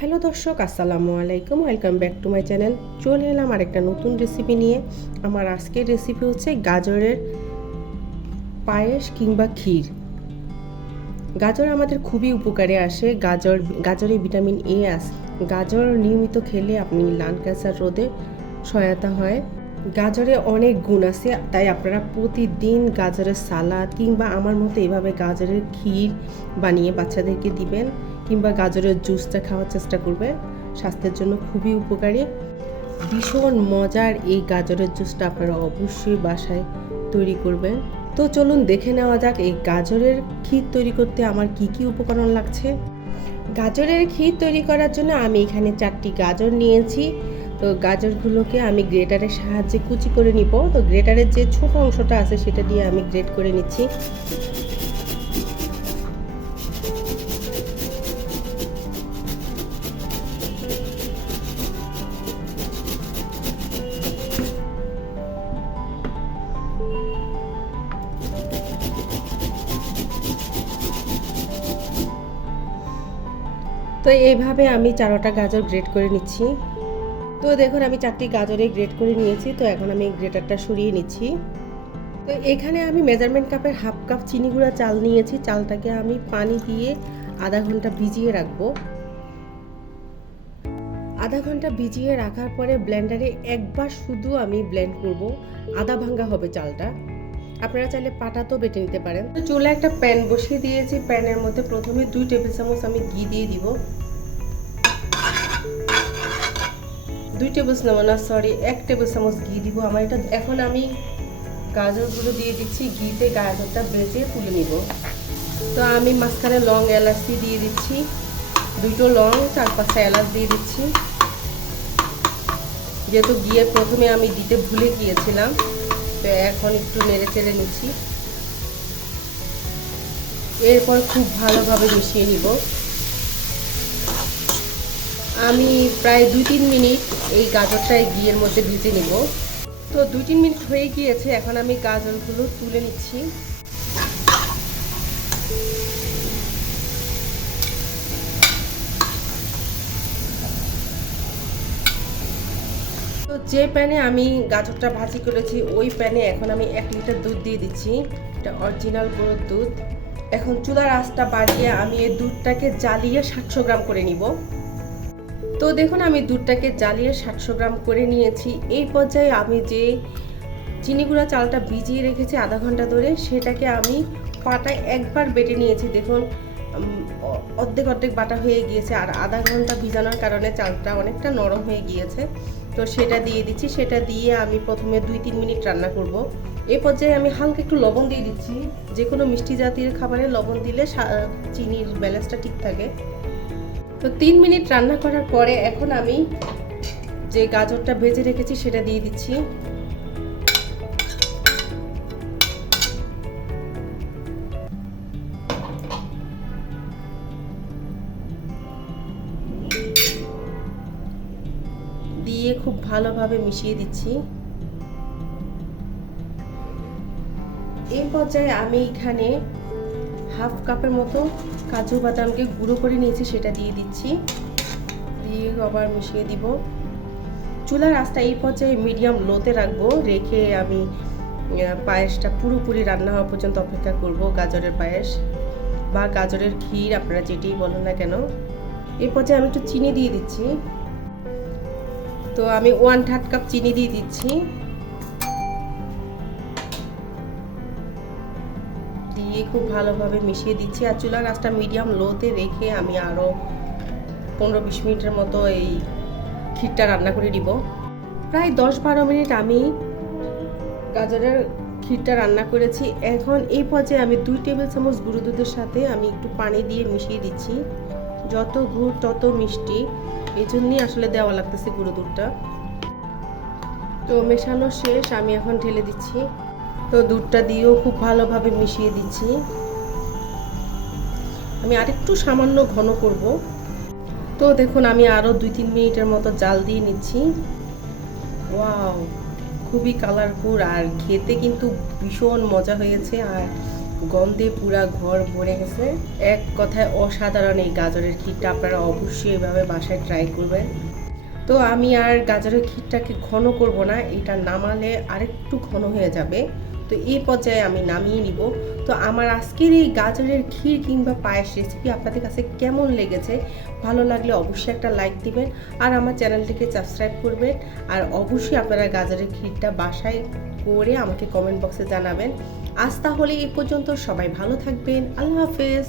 Hello দর্শক, আসসালামু আলাইকুম। Welcome back to my channel. চলে এলাম আর একটা নতুন রেসিপি নিয়ে। আমার আজকের রেসিপি হচ্ছে গাজরের পায়েস কিংবা ক্ষীর। গাজর আমাদের খুবই উপকারে আসে। গাজরে ভিটামিন এ আছে। গাজর নিয়মিত খেলে আপনি লাং ক্যান্সার রোধে সহায়তা হয়। গাজরে অনেক গুণ আছে, তাই আপনারা প্রতিদিন গাজরের সালাদ কিংবা আমার মতো এভাবে গাজরের ক্ষীর বানিয়ে বাচ্চাদেরকে দিবেন কিংবা গাজরের জুসটা খাওয়ার চেষ্টা করবেন। স্বাস্থ্যের জন্য খুবই উপকারী। ভীষণ মজার এই গাজরের জুসটা আপনারা অবশ্যই বাসায় তৈরি করবেন। তো চলুন দেখে নেওয়া যাক এই গাজরের ক্ষীর তৈরি করতে আমার কি কি উপকরণ লাগছে। গাজরের ক্ষীর তৈরি করার জন্য আমি এখানে 4টি গাজর নিয়েছি। তো গাজরগুলোকে আমি গ্রেটারের সাহায্যে কুচি করে নিব। তো গ্রেটারের যে ছোট অংশটা আছে সেটা দিয়ে আমি গ্রেট করে নিচ্ছি। তো এইভাবে আমি 4টা গাজর গ্রেট করে নিচ্ছি। তো দেখুন আমি 4টি গাজরে গ্রেট করে নিয়েছি। তো এখন আমি গ্রেটারটা সরিয়ে নিচ্ছি। তো এখানে আমি মেজারমেন্ট কাপের হাফ কাপ চিনি গুঁড়া চাল নিয়েছি। চালটাকে আমি পানি দিয়ে আধা ঘন্টা ভিজিয়ে রাখবো। আধা ঘন্টা ভিজিয়ে রাখার পরে ব্লেন্ডারে একবার শুধু আমি ব্লেন্ড করব। আধা ভাঙ্গা হবে চালটা। আপনারা চাইলে পাটাতেও বেটে নিতে পারেন। তো চুলায় একটা প্যান বসিয়ে দিয়েছি। প্যানের মধ্যে প্রথমে 2 টেবিল চামচ আমি ঘি দিয়ে দিব। 1 টেবিল চামচ ঘি দিব। আমার এটা এখন আমি গাজরগুলো দিয়ে দিচ্ছি। ঘিতে গাজরটা ভেজে তুলে নিব। তো আমি মাঝখানে লং এলাচি দিয়ে দিচ্ছি। 2টো লং, 4-5টা এলাচ দিয়ে দিচ্ছি। যেহেতু ঘিয়ে প্রথমে আমি দিতে ভুলে গিয়েছিলাম, তো এখন একটু নেড়ে চেড়ে নিচ্ছি। এরপর খুব ভালোভাবে মিশিয়ে নিব। আমি প্রায় 2-3 মিনিট এই গাজরটা ঘিয়ের মধ্যে ভিজে নিব। তো 2-3 মিনিট হয়ে গিয়েছে। এখন আমি গাজরগুলো তুলে নিচ্ছি। তো যে প্যানে আমি গাজরটা ভাজি করেছি ওই প্যানে এখন আমি 1 লিটার দুধ দিয়ে দিচ্ছি। এটা অরিজিনাল গরুর দুধ। এখন চুলার আঁচটা বাড়িয়ে আমি এই দুধটাকে জ্বালিয়ে 700 গ্রাম করে নিব। তো দেখুন আমি দুধটাকে জ্বালিয়ে 700 গ্রাম করে নিয়েছি। এই পর্যায়ে আমি যে চিনি গুঁড়া চালটা ভিজিয়ে রেখেছি আধা ঘন্টা ধরে, সেটাকে আমি পাটায় একবার বেটে নিয়েছি। দেখুন অর্ধেক বাটা হয়ে গিয়েছে, আর আধা ঘন্টা ভিজানোর কারণে চালটা অনেকটা নরম হয়ে গিয়েছে। তো সেটা দিয়ে দিচ্ছি। সেটা দিয়ে আমি প্রথমে 2-3 মিনিট রান্না করব। এই পর্যায়ে আমি হালকা একটু লবণ দিয়ে দিচ্ছি। যে কোনো মিষ্টি জাতীয় খাবারে লবণ দিলে চিনির ব্যালেন্সটা ঠিক থাকে। তো 3 মিনিট রান্না করার পরে এখন আমি যে গাজরটা ভেজে রেখেছি সেটা দিয়ে দিচ্ছি। দিয়ে খুব ভালোভাবে মিশিয়ে দিচ্ছি। এই পর্যায়ে আমি এখানে হাফ কাপের মতো কাজু বাদামকে গুঁড়ো করে নিয়েছি, সেটা দিয়ে দিচ্ছি। দিয়ে আবার মিশিয়ে দিব। চুলার আঁচটা এই পর্যায়ে মিডিয়াম লোতে রাখবো। রেখে আমি পায়েসটা পুরোপুরি রান্না হওয়া পর্যন্ত অপেক্ষা করব। গাজরের পায়েস বা গাজরের ক্ষীর, আপনারা যেটাই বলেন না কেন। এই পর্যায়ে আমি একটু চিনি দিয়ে দিচ্ছি। তো আমি 1/3 কাপ চিনি দিয়ে দিচ্ছি। দিয়ে খুব ভালোভাবে মিশিয়ে দিচ্ছি। আর চুলার আঁচটা মিডিয়াম লোতে রেখে আমি আরও 15-20 মিনিটের মতো এই ক্ষীরটা রান্না করে নিব। প্রায় 10-12 মিনিট আমি গাজরের ক্ষীরটা রান্না করেছি। এখন এই পর্যায়ে আমি 2 টেবিল চামচ গুঁড়ো দুধের সাথে আমি একটু পানি দিয়ে মিশিয়ে দিচ্ছি। যত গুড় তত মিষ্টি, এই জন্যই আসলে দেওয়া লাগতেছে গুঁড়ো দুধটা। তো মেশানো শেষ, আমি এখন ঢেলে দিচ্ছি। তো দুধটা দিয়েও খুব ভালোভাবে মিশিয়ে দিচ্ছি। আমি আরেকটু সামান্য ঘন করব। তো দেখুন আমি আরও 2-3 মিনিটের মতো জাল দিয়ে নিচ্ছি। ওয়াও, খুবই কালারফুল আর খেতে কিন্তু ভীষণ মজা হয়েছে। আর গন্ধে পুরা ঘর ভরে গেছে। এক কথায় অসাধারণ এই গাজরের ক্ষীরটা, আপনারা অবশ্যই এভাবে বাসায় ট্রাই করবেন। তো আমি আর গাজরের ক্ষীরটাকে ঘন করব না, এটা নামালে আরেকটু ঘন হয়ে যাবে। তো এই পর্যায়ে আমি নামিয়ে নিব। তো আমার আজকের এই গাজরের ক্ষীর কিংবা পায়েস রেসিপি আপনাদের কাছে কেমন লেগেছে, ভালো লাগলে অবশ্যই একটা লাইক দিবেন আর আমার চ্যানেলটিকে সাবস্ক্রাইব করবেন। আর অবশ্যই আপনারা গাজরের ক্ষীরটা বাসায় করে আমাকে কমেন্ট বক্সে জানাবেন। আজ তাহলে এই পর্যন্ত, সবাই ভালো থাকবেন। আল্লাহ হাফেজ।